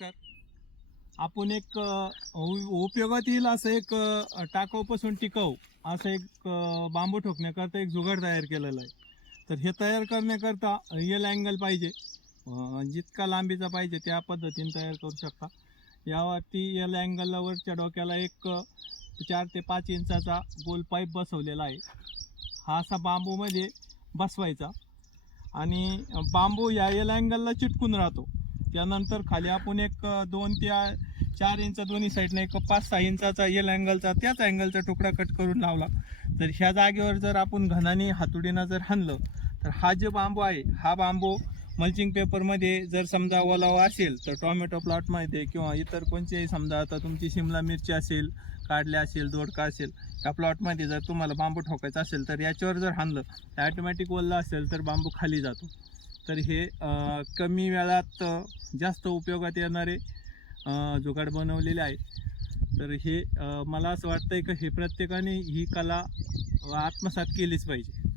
नमस्कार. आपण एक उपयोगात येईल असं एक टाकाऊपासून टिकाऊ असं एक बांबू ठोकण्याकरता एक जुगाड तयार केलेला आहे. तर हे तयार करण्याकरता एल अँगल पाहिजे, जितका लांबीचा पाहिजे त्या पद्धतीने तयार करू शकता. यावरती एल अँगलला वरच्या डोक्याला एक 4 ते 5 इंचाचा गोल पाईप बसवलेला आहे. हा असा बांबूमध्ये बसवायचा आणि बांबू या एल अँगलला चिटकून राहतो. त्यानंतर खाली आपण एक 2 ते 4 इंच दोन्ही साईडने एक 5-6 इंचाचा एल अँगलचा त्याच अँगलचा तुकडा कट करून लावला. तर ह्या जागेवर जर आपण घनाने हातोडीनं जर हाणलं तर हा जे बांबू आहे हा बांबू मल्चिंग पेपरमध्ये जर समजा ओलावा असेल तर टोमॅटो प्लॉटमध्ये किंवा इतर कोणतेही समजा आता तुमची शिमला मिरची असेल, काढल्या असेल, दोडका असेल, त्या प्लॉटमध्ये जर तुम्हाला बांबू ठोकायचा असेल तर याच्यावर जर हाणलं तर ॲटोमॅटिक ओलला असेल तर बांबू खाली जातो. तर हे कमी वेळात जास्त उपयोगात येणारे जुगाड बनवलेले आहे. तर हे मला असं वाटतंय की हे प्रत्येकाने ही कला आत्मसात केलीच पाहिजे.